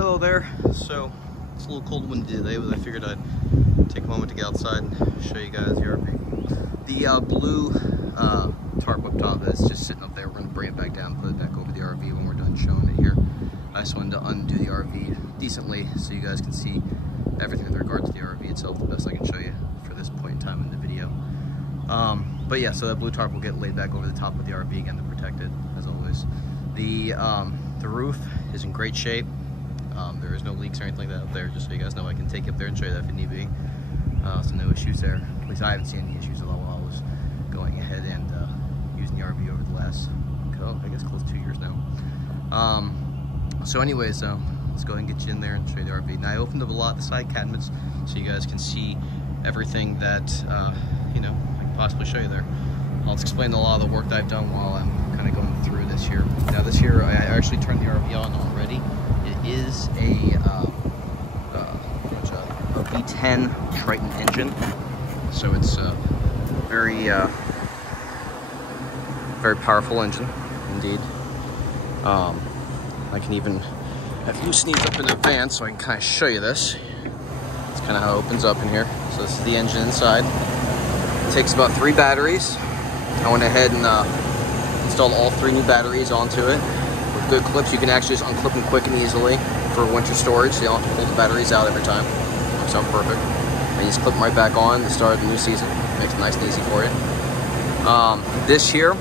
Hello there. So it's a little cold windy today, but I figured I'd take a moment to get outside and show you guys the RV. The blue tarp up top is just sitting up there. We're going to bring it back down, put it back over the RV when we're done showing it here. I just wanted to undo the RV decently so you guys can see everything with regard to the RV itself, the best I can show you for this point in time in the video. But yeah, so that blue tarp will get laid back over the top of the RV again to protect it, as always. The roof is in great shape. There is no leaks or anything like that up there, just so you guys know. I can take you up there and show you that if it need be. So no issues there. At least I haven't seen any issues at all while I was going ahead and using the RV over the last, I guess, close to 2 years now. So anyways, let's go ahead and get you in there and show you the RV. Now I opened up a lot of the side cabinets so you guys can see everything that, you know, I can possibly show you there. I'll explain a lot of the work that I've done while I'm kind of going through this here. Now this here, I actually turned the RV on already. It is a V10 Triton engine, so it's a very powerful engine indeed. I can even have you sneak up in advance so I can kind of show you this. It's kind of how it opens up in here. So this is the engine inside. It takes about 3 batteries. I went ahead and installed all 3 new batteries onto it. With good clips, you can actually just unclip them quick and easily for winter storage, so you don't have to pull the batteries out every time. Works out perfect. And you just clip them right back on to start the new season. Makes it nice and easy for you. This here,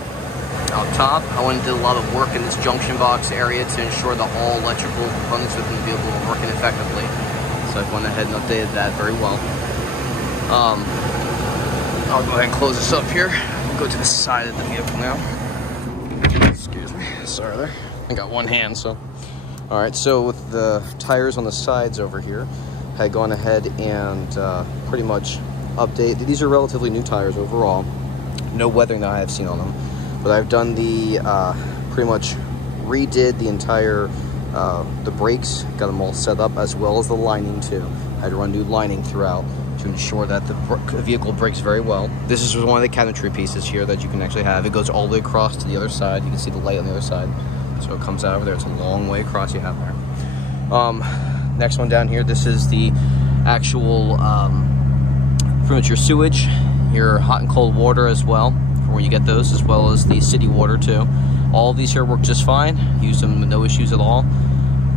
up top, I went and did a lot of work in this junction box area to ensure that all electrical components within the vehicle were working effectively. So I went ahead and updated that very well. I'll go ahead and close this up here. Go to the side of the vehicle now. Excuse me, sorry there. I got one hand, so. All right, so with the tires on the sides over here, I had gone ahead and pretty much update. These are relatively new tires overall. No weathering that I have seen on them, but I've done the, pretty much redid the entire, the brakes, got them all set up, as well as the lining too. I had to run new lining throughout to ensure that the vehicle brakes very well. This is one of the cabinetry pieces here that you can actually have. It goes all the way across to the other side. You can see the light on the other side. So it comes out over there. It's a long way across you have there. Next one down here, this is the actual, pretty much your sewage, your hot and cold water as well, for when you get those, as well as the city water too. All of these here work just fine. Use them with no issues at all.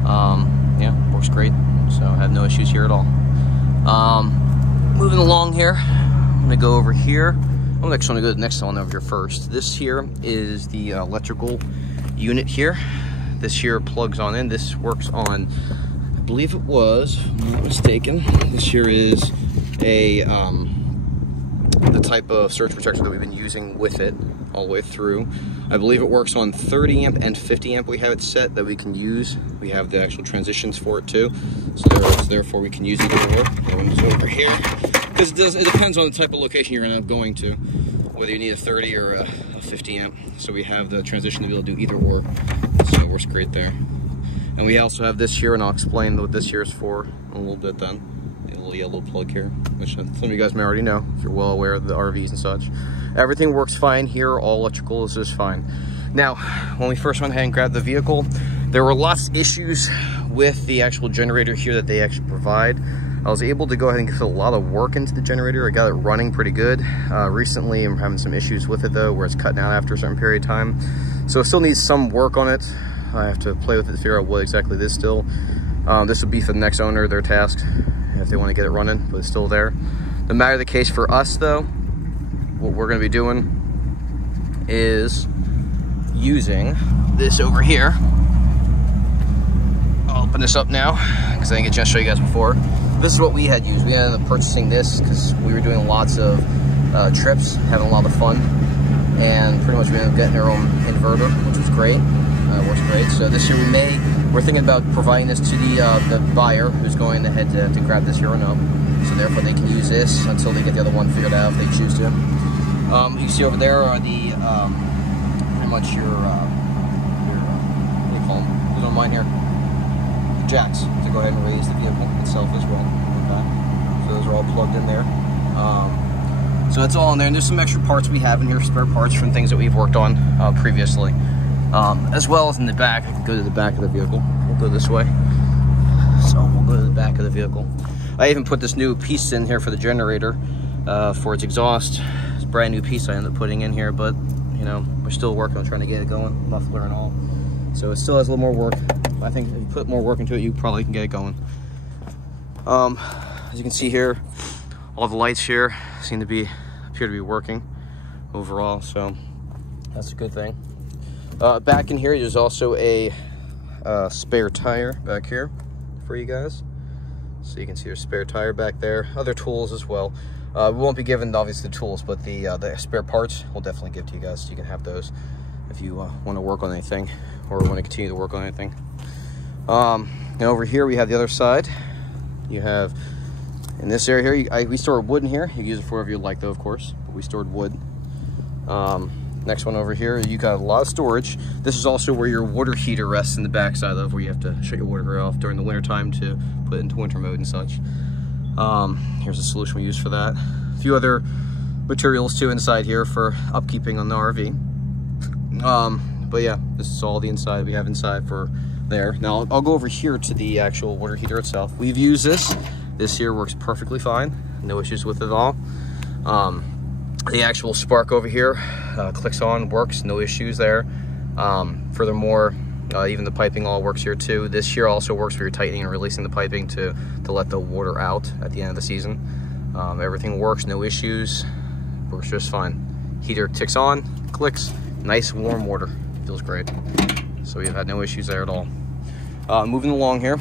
Yeah, works great. So I have no issues here at all. Moving along here, I'm gonna go over here. I'm actually gonna go to the next one over here first. This here is the electrical unit here. This here plugs on in. This works on, I believe it was, if I'm not mistaken, this here is a the type of surge protector that we've been using with it all the way through. I believe it works on 30 amp and 50 amp. We have it set that we can use. We have the actual transitions for it too, so therefore we can use either or. That one's over here because it depends on the type of location you're gonna end up going to, whether you need a 30 or a 50 amp. So we have the transition to be able to do either or, so it works great there. And we also have this here, and I'll explain what this here is for in a little bit then. A little yellow plug here, which some of you guys may already know if you're well aware of the RVs and such. Everything works fine here. All electrical is just fine. Now, when we first went ahead and grabbed the vehicle, there were lots of issues with the actual generator here that they actually provide. I was able to go ahead and get a lot of work into the generator. I got it running pretty good. Recently, I'm having some issues with it though, where it's cutting out after a certain period of time. So it still needs some work on it. I have to play with it to figure out what exactly it is still. This will be for the next owner, their task, if they want to get it running, but it's still there. The matter of the case for us though, what we're going to be doing is using this over here. I'll open this up now because I didn't get a chance to show you guys before. This is what we had used. We ended up purchasing this because we were doing lots of trips, having a lot of fun, and pretty much we ended up getting our own inverter, which was great. Works great. So this year we're thinking about providing this to the buyer who's going ahead to grab this here or no. So therefore they can use this until they get the other one figured out if they choose to. You can see over there are the pretty much your what do you call them? You don't mind here. Jacks to go ahead and raise the vehicle itself as well. So those are all plugged in there. So that's all in there. And there's some extra parts we have in here, spare parts from things that we've worked on previously. As well as in the back. I can go to the back of the vehicle. We'll go this way. So we'll go to the back of the vehicle. I even put this new piece in here for the generator for its exhaust. It's a brand new piece I ended up putting in here, but you know, we're still working on trying to get it going, muffler and all. So it still has a little more work. I think if you put more work into it, you probably can get it going. As you can see here, all the lights here seem to appear to be working overall, so that's a good thing. Back in here, there's also a spare tire back here for you guys. So you can see there's a spare tire back there. Other tools as well. We won't be given obviously the tools, but the spare parts we'll definitely give to you guys, so you can have those if you want to work on anything or want to continue to work on anything. And over here we have the other side. You have in this area here, we store wood in here. You can use it for whatever you like though, of course, but we stored wood. Next one over here, you got a lot of storage. This is also where your water heater rests in the back side of, where you have to shut your water off during the winter time to put it into winter mode and such. Here's a solution we use for that. A few other materials too inside here for upkeeping on the RV. But yeah, this is all the inside we have inside for there. Now I'll go over here to the actual water heater itself. We've used this. This here works perfectly fine. No issues with it at all. The actual spark over here clicks on, works, no issues there. Furthermore, even the piping all works here too. This here also works for your tightening and releasing the piping to let the water out at the end of the season. Everything works, no issues, works just fine. Heater ticks on, clicks, nice warm water, feels great. So we've had no issues there at all. Moving along here,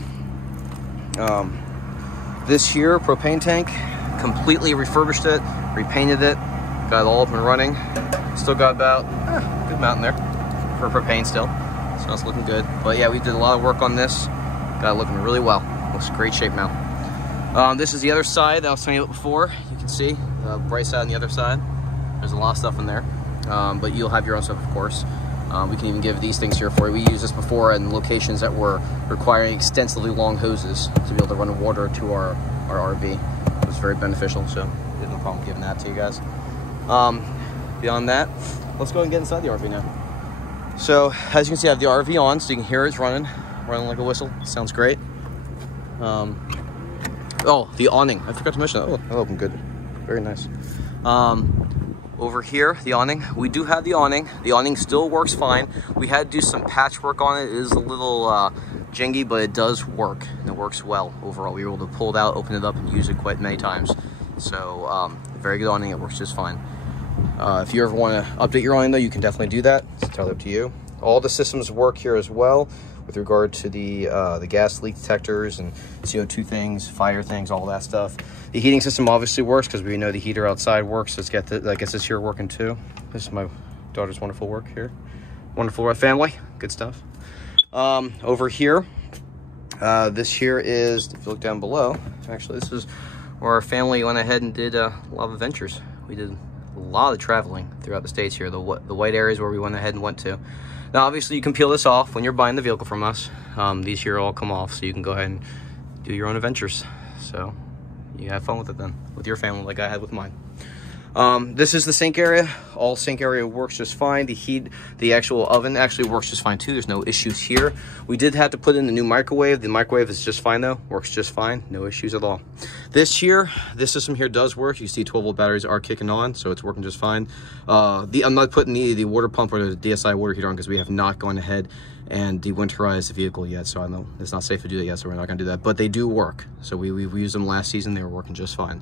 this here propane tank, completely refurbished it, repainted it, got it all up and running. Still got about a good amount in there for propane still, so it's looking good. But yeah, we did a lot of work on this, got it looking really well. Looks great shape now. This is the other side that I was telling you about before. You can see the bright side on the other side. There's a lot of stuff in there, but you'll have your own stuff, of course. We can even give these things here for you. We used this before in locations that were requiring extensively long hoses to be able to run water to our RV. It was very beneficial, so there's no problem giving that to you guys. Beyond that, let's go and get inside the RV now. So as you can see, I have the RV on, so you can hear it's running like a whistle. Sounds great. Oh, the awning. I forgot to mention that. Oh, that opened good. Very nice. Over here, the awning. We do have the awning. The awning still works fine. We had to do some patchwork on it. It is a little jingy, but it does work. And it works well overall. We were able to pull it out, open it up, and use it quite many times. So, very good awning. It works just fine. If you ever want to update your awning, though, you can definitely do that. It's entirely up to you. All the systems work here as well with regard to the gas leak detectors and CO2 things, fire things, all that stuff. The heating system obviously works because we know the heater outside works. Let's get I guess this here working too. This is my daughter's wonderful work here. Wonderful family, good stuff. Over here, this here is, if you look down below, actually this is where our family went ahead and did a lot of adventures. We did a lot of traveling throughout the states here. The white areas where we went ahead and went to. Now obviously you can peel this off when you're buying the vehicle from us. These here all come off, so you can go ahead and do your own adventures. So you have fun with it then, with your family like I had with mine. This is the sink area. All sink area works just fine. The actual oven actually works just fine too. There's no issues here. We did have to put in the new microwave. The microwave is just fine though. Works just fine. No issues at all. This system here does work. You see 12-volt batteries are kicking on, so it's working just fine. I'm not putting the water pump or the DSI water heater on because we have not gone ahead and dewinterized the vehicle yet, so I know it's not safe to do that yet, so we're not going to do that. But they do work. So we used them last season. They were working just fine.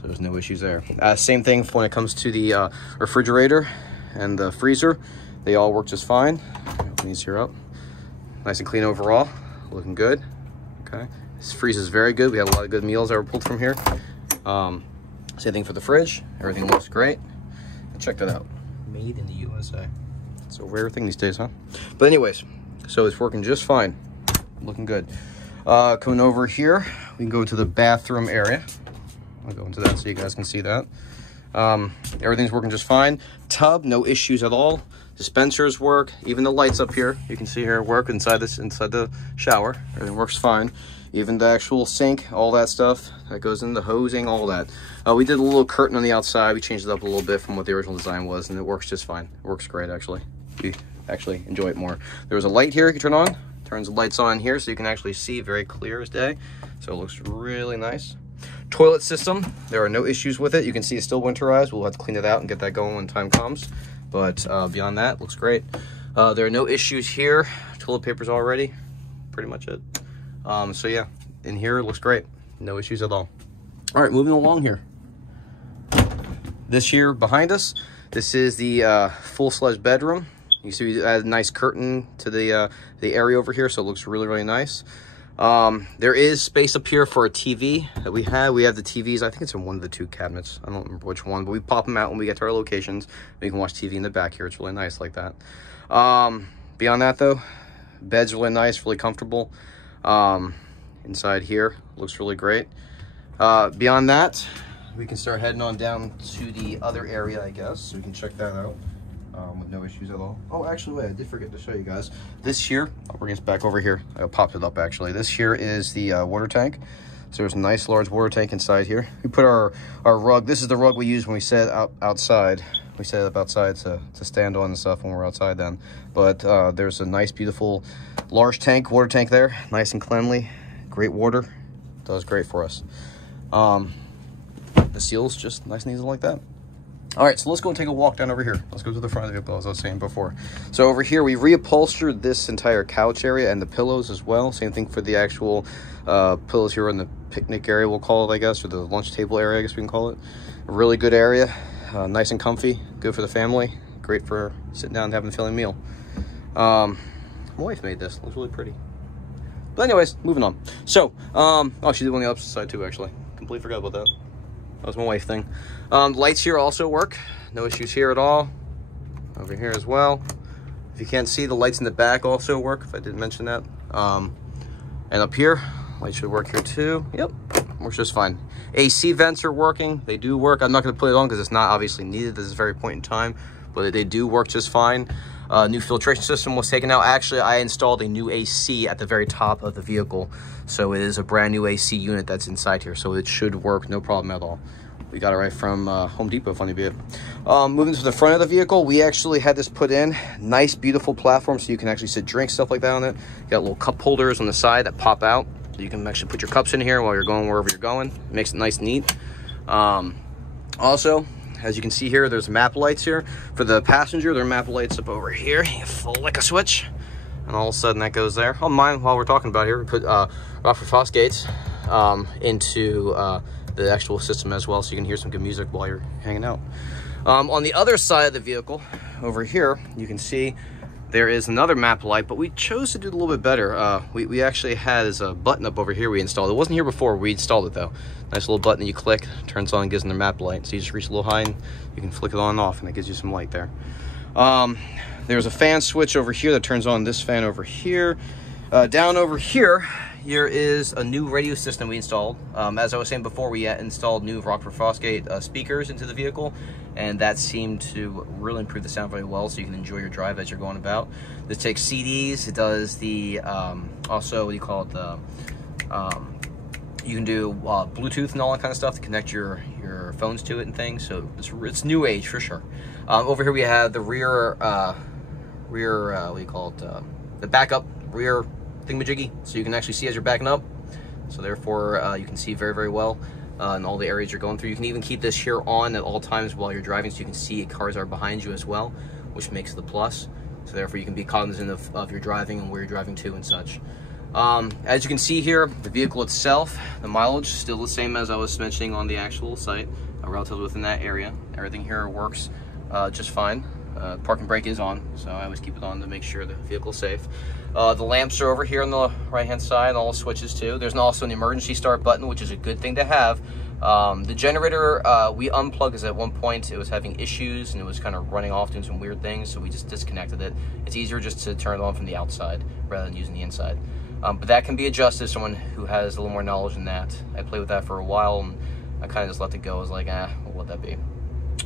So there's no issues there. Same thing when it comes to the refrigerator and the freezer. They all work just fine. Open these here up. Nice and clean overall. Looking good. Okay. This freezes very good. We have a lot of good meals that were pulled from here. Same thing for the fridge. Everything looks great. Check that out. Made in the USA. It's a rare thing these days, huh? But anyways, so it's working just fine. Looking good. Coming over here, we can go to the bathroom area. I'll go into that so you guys can see that. Everything's working just fine. Tub, no issues at all. Dispensers work. Even the lights up here, you can see here, work inside the shower. Everything works fine. Even the actual sink, all that stuff that goes in, the hosing, all that. We did a little curtain on the outside. We changed it up a little bit from what the original design was, and it works just fine. It works great, actually. You actually enjoy it more. There was a light here you can turn on. Turns the lights on here so you can actually see very clear as day. So it looks really nice. Toilet system, there are no issues with it. You can see it's still winterized. We'll have to clean it out and get that going when time comes. But beyond that, looks great. There are no issues here. Toilet paper's all ready. Pretty much it. So yeah, in here it looks great. No issues at all. All right, moving along here. This here behind us, this is the full-fledged bedroom. You see we added a nice curtain to the area over here, so it looks really, really nice. There is space up here for a TV that we have. We have the TVs, I think it's in one of the two cabinets. I don't remember which one, but we pop them out when we get to our locations. We can watch TV in the back here. It's really nice like that. Beyond that though, bed's really nice, really comfortable. Inside here, looks really great. Beyond that, we can start heading on down to the other area, I guess, so we can check that out with no issues at all. Oh, actually, wait, I did forget to show you guys. This here, I'll bring us back over here. I popped it up, actually. This here is the water tank. So there's a nice large water tank inside here. We put our rug. This is the rug we use when we set it outside. We set it up outside to stand on and stuff when we're outside then. But there's a nice, beautiful, large tank, water tank there. Nice and cleanly. Great water. Does great for us. The seal's just nice and easy like that. All right, so let's go and take a walk down over here. Let's go to the front of the vehicle, as I was saying before. So over here, we reupholstered this entire couch area and the pillows as well. Same thing for the actual pillows here in the picnic area, we'll call it, I guess, or the lunch table area, I guess we can call it. A really good area, nice and comfy, good for the family, great for sitting down and having a filling meal. My wife made this, it looks really pretty. But anyways, moving on. So, oh, she did one on the opposite side too, actually. Completely forgot about that. That was my wife thing. Lights here also work. No issues here at all. Over here as well. If you can't see, the lights in the back also work, if I didn't mention that. And up here, lights should work here too. Yep, works just fine. AC vents are working. They do work. I'm not going to put it on because it's not obviously needed at this very point in time, but they do work just fine. New filtration system was taken out. Actually, I installed a new AC at the very top of the vehicle. So it is a brand new AC unit that's inside here. So it should work, no problem at all. We got it right from Home Depot, funny bit. Moving to the front of the vehicle, we actually had this put in. Nice, beautiful platform so you can actually sit, drink, stuff like that on it. You got little cup holders on the side that pop out. So you can actually put your cups in here while you're going wherever you're going. It makes it nice and neat. Also, as you can see here, there's map lights here. For the passenger, there are map lights up over here. You flick a switch, and all of a sudden that goes there. Oh, mine, while we're talking about here, we put Rockford Fosgates into the actual system as well, so you can hear some good music while you're hanging out. On the other side of the vehicle, over here, you can see there is another map light, but we chose to do it a little bit better. We actually had as a button up over here we installed. It wasn't here before, we installed it though. Nice little button that you click, turns on, gives them the map light. So you just reach a little high and you can flick it on and off and it gives you some light there. There's a fan switch over here that turns on this fan over here. Down over here, here is a new radio system we installed. As I was saying before, we installed new Rockford Fosgate speakers into the vehicle, and that seemed to really improve the sound very well, so you can enjoy your drive as you're going about. This takes CDs. It does the also, what do you call it? You can do Bluetooth and all that kind of stuff to connect your phones to it and things. So it's new age for sure. Over here we have the rear what do you call it? The backup rear thingamajiggy, so you can actually see as you're backing up. So therefore, you can see very, very well in all the areas you're going through. You can even keep this here on at all times while you're driving, so you can see cars are behind you as well, which makes it a plus. So therefore, you can be cognizant of your driving and where you're driving to and such. As you can see here, the vehicle itself, the mileage, still the same as I was mentioning on the actual site, relatively within that area. Everything here works just fine. Parking brake is on, so I always keep it on to make sure the vehicle's safe. The lamps are over here on the right-hand side, all the switches too. There's also an emergency start button, which is a good thing to have. The generator, we unplugged because at one point it was having issues and it was kind of running off doing some weird things, so we just disconnected it. It's easier just to turn it on from the outside rather than using the inside. But that can be adjusted, someone who has a little more knowledge than that. I played with that for a while and I kind of just let it go. I was like, what would that be?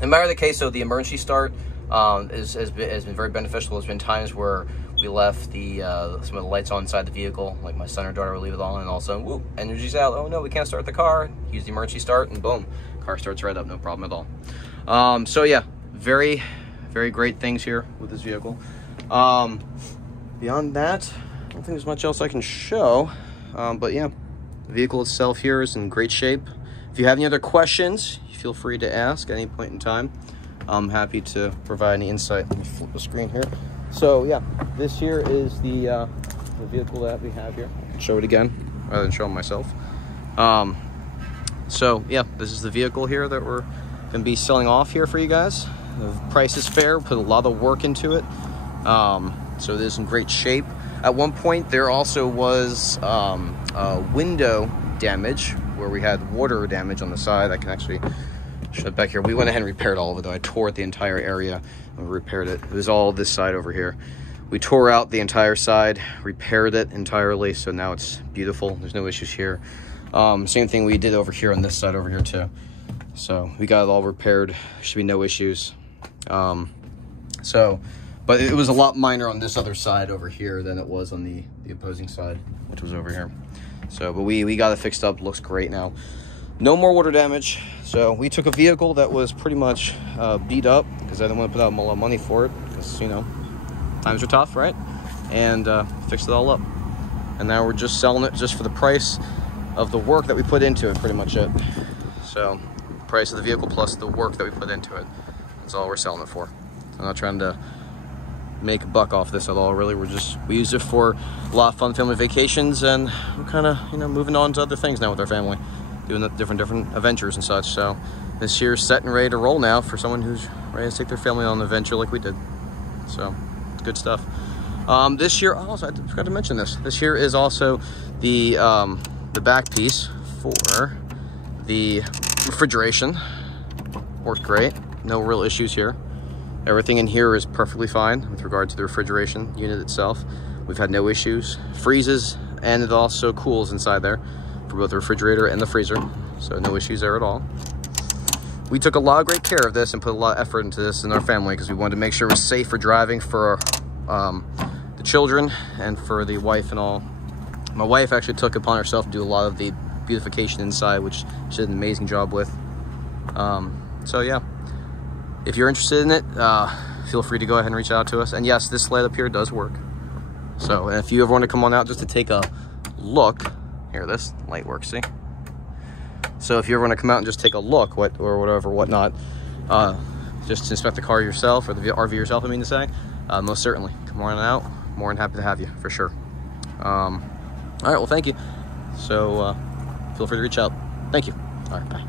In matter of the case, so the emergency start has been very beneficial. There's been times where we left some of the lights on inside the vehicle, like my son or daughter would leave it on, and all of a sudden, whoop, energy's out. Oh no, we can't start the car. Use the emergency start, and boom, car starts right up, no problem at all. So yeah, very, very great things here with this vehicle. Beyond that, think there's much else I can show, but yeah, the vehicle itself here is in great shape. If you have any other questions, feel free to ask at any point in time. I'm happy to provide any insight. Let me flip the screen here. So yeah, this here is the vehicle that we have here. I can show it again rather than show it myself. So yeah, this is the vehicle here that we're gonna be selling off here for you guys. The price is fair, put a lot of work into it. So it is in great shape. At one point, there also was window damage where we had water damage on the side. I can actually show it back here. We went ahead and repaired all of it, though. I tore the entire area and we repaired it. It was all this side over here. We tore out the entire side, repaired it entirely, so now it's beautiful. There's no issues here. Same thing we did over here on this side over here too. So we got it all repaired. Should be no issues. But it was a lot minor on this other side over here than it was on the opposing side, which was over here. So, but we got it fixed up. Looks great now. No more water damage. So we took a vehicle that was pretty much beat up because I didn't want to put out a lot of money for it because, you know, times are tough, right? And fixed it all up. And now we're just selling it just for the price of the work that we put into it, pretty much it. So price of the vehicle plus the work that we put into it. That's all we're selling it for. I'm not trying to make a buck off this at all, really. We use it for a lot of fun family vacations, and we're kind of, you know, moving on to other things now with our family, doing the different adventures and such. So this year's set and ready to roll now for someone who's ready to take their family on an adventure like we did. So it's good stuff. This year, also, I forgot to mention this. This here is also the back piece for the refrigeration. Worked great. No real issues here. Everything in here is perfectly fine with regard to the refrigeration unit itself. We've had no issues. Freezes, and it also cools inside there for both the refrigerator and the freezer. So no issues there at all. We took a lot of great care of this and put a lot of effort into this in our family because we wanted to make sure it was safe for driving for the children and for the wife and all. My wife actually took upon herself to do a lot of the beautification inside, which she did an amazing job with. So yeah. If you're interested in it, feel free to go ahead and reach out to us. And yes, this light up here does work. So if you ever want to come on out just to take a look, here, this light works, see? So if you ever want to come out and just take a look, whatnot, just to inspect the car yourself, or the RV yourself, I mean to say, most certainly, come on out. More than happy to have you, for sure. All right, well, thank you. So feel free to reach out. Thank you. All right, bye.